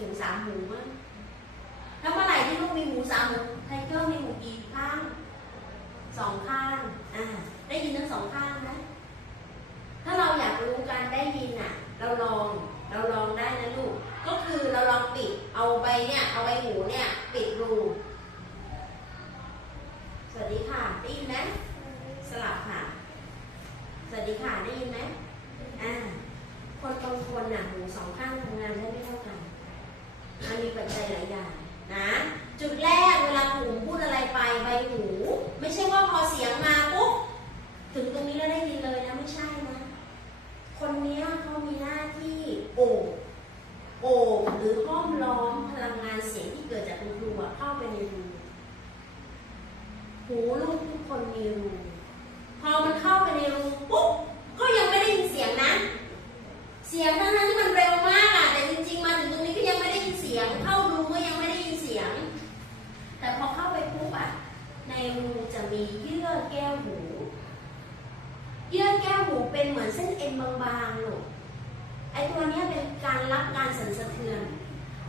หูสามหูมั้งถ้าเมื่อไหร่ที่ลูกมีหูสามหูไทเกอร์มีหูกี่ข้างสองข้างอ่าได้ยินทั้งสองข้างไหมถ้าเราอยากรู้การได้ยินอะ เราลองเราลองได้นะลูก ก็คือเราลองปิดเอาใบเนี่ยเอาใบหูเนี่ยปิดรูสวัสดีค่ะได้ยินไหมสลับค่ะ สวัสดีค่ะได้ยินไหมอ่า คนบางคนน่ะหูสองข้างทำงานได้ไม่เท่ากัน มันมีปัจจัยห ลายอย่างนะจุดแรกเวลาหูพูดอะไรไปใบหู ไม่ใช่ว่าพอเสียงมาปุ๊บถึงตรงนี้แล้วได้ยินเลยนะไม่ใช่นะ คนเนี้ยเขามีหน้าที่โอบโอบหรือห้อมล้อมพลังงานเสียงที่เกิดจากรูเข้าไปในรูหูลูกทุกคนมีรูพอมันเข้า มีเยื่อแก้วหู เยื่อแก้วหูเป็นเหมือนเส้นเอ็นบางๆลูไอ้ตัวนี้เป็นการรับการสั่นสะเทือน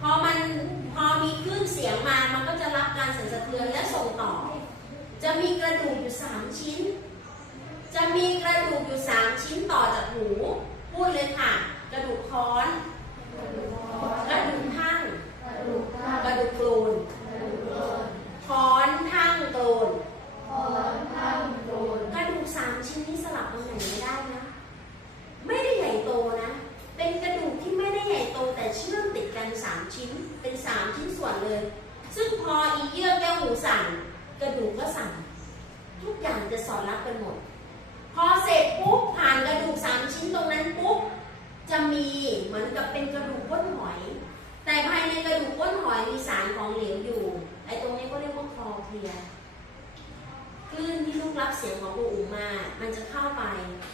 พอมันพอมีคลื่นเสียงมา มันก็จะรับการสั่นสะเทือนและส่งต่อ จะมีกระดูกอยู่สามชิ้น จะมีกระดูกอยู่สามชิ้นต่อจากหู พูดเลยค่ะ กระดูกค้อน กระดูกทั่ง กระดูกกรูนค้อนทั่งโกนกระดูกสาม ชิ้นนี้สลับตำแหน่งไม่ได้นะ ไม่ได้ใหญ่โตนะ เป็นกระดูกที่ไม่ได้ใหญ่โตแต่เชื่อมติดกันสามชิ้น เป็นสามชิ้นส่วนเลย ซึ่งพออีเยื่อแก้วหูสั่นกระดูกก็สั่นทุกอย่างจะสอดรับกันหมด พอเสร็จปุ๊บผ่านกระดูกสามชิ้นตรงนั้นปุ๊บจะมีเหมือนกับเป็นกระดูกก้นหอย แต่ภายในกระดูกก้นหอยมีสารของเหลวอยู่ไอ้ตรงนี้ก็เรียกว่าคลอเคลียร์ รับเสียงของปูอูมา มันจะเข้าไป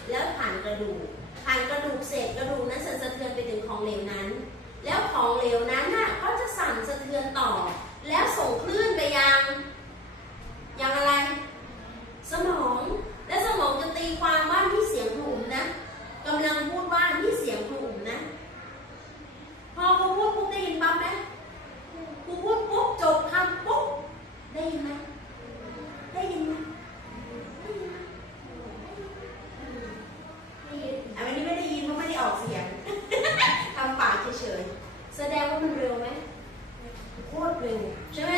แล้วผ่านกระดูก ผ่านกระดูกเสร็จกระดูกนั้นสั่นสะเทือนไปถึงของเหลวนั้น แล้วของเหลวนั้นน่ะก็จะสั่นสะเทือนต่อ มันเร็วไหมโคตรเร็วใช่ไหม